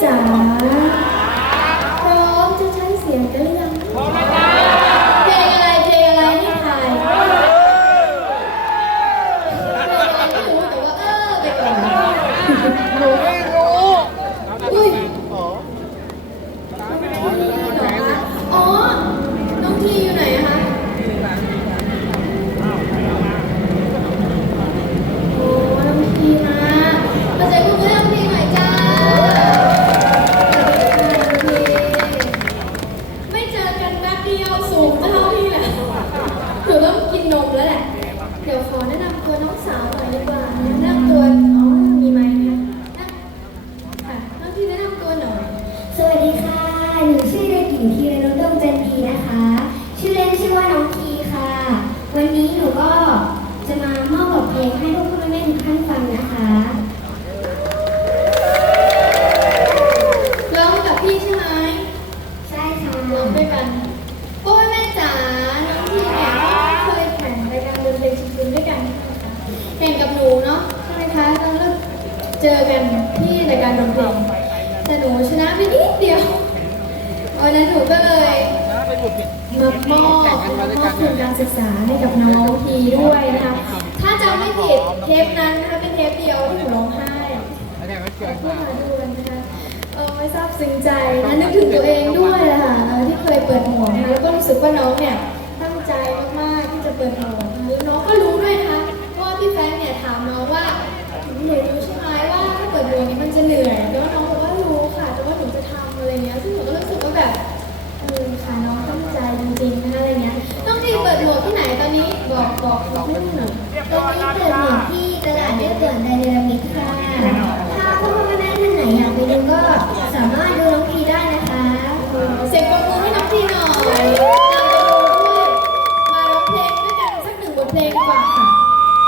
จ๋าพร้อมจะใช้เสียงกันหรือยังพร้อมแล้วจ้าเพลงอะไรเพลงอะไรนี่ทายเพลงอะไรไม่รู้แต่ว่าเออไปก่อน หนูไม่รู้ อุ้ย อ๋อ อ๋อ น้องทีอยู่ไหนอะคะโอ้น้องทีนะมาใจคุณเรื่องเพลงหน่อยจ้าสวัสดีค่ะน้องทีไม่เจอกันแป๊บเดียวสูงเท่าพี่แหละหนูต้องกินนมแล้วแหละ เดี๋ยวขอแนะนำตัวน้องสาวหน่อยดีกว่าแนะนำตัวอ๋อมีไหมคะค่ะน้องทีแนะนำตัวหน่อย สวัสดีค่ะ หนูชื่อเด็กหญิงธีรนุชดวงจันทีนะคะ ชื่อเล่นชื่อว่าน้องทีค่ะ วันนี้หนูก็จะมามอบบทเพลงให้พวกคุณแม่ทุกท่านฟังนะคะ ร้องกับพี่ใช่ไหม ใช่ค่ะ ร้องด้วยกันโอ้ยแม่จ๋า น้องพี่เนี่ยเคยแข่งรายการดนตรีชิงทุนด้วยกันใช่ไหมคะ แข่งกับหนูเนาะใช่ไหมคะตอนเริ่มเจอกันที่รายการดนตรีแต่หนูชนะไปนิดเดียววันนั้นหนูก็เลยนะไปบุดผิดมามอบมอบทุนการศึกษาให้กับน้องทีด้วยนะคะถ้าจำไม่ผิดเทปนั้นนะคะเป็นเทปเดียวที่หนูร้องไห้อันนี้ไม่เกินพูดมาด้วยนะคะเออไม่ทราบซึ้งใจนะนึกถึงตัวเองด้วยแหละค่ะที่เคยเปิดหมวกแล้วก็รู้สึกว่าน้องเนี่ยตั้งใจมากๆที่จะเปิดหมวก บอกบอกให้หน่อยตอนนี้เกิดหมวกที่ตลาดได้เกิด่วนไดนามิกค่ะ ถ้าพ่อพ่อแม่ท่านไหนอยากไปดูก็สามารถดูน้องพีได้นะคะเสียงปรบมือให้น้องพีหน่อยตามไปดูด้วยมาร้องเพลงด้วยกันสักหนึ่งบทเพลงดีกว่า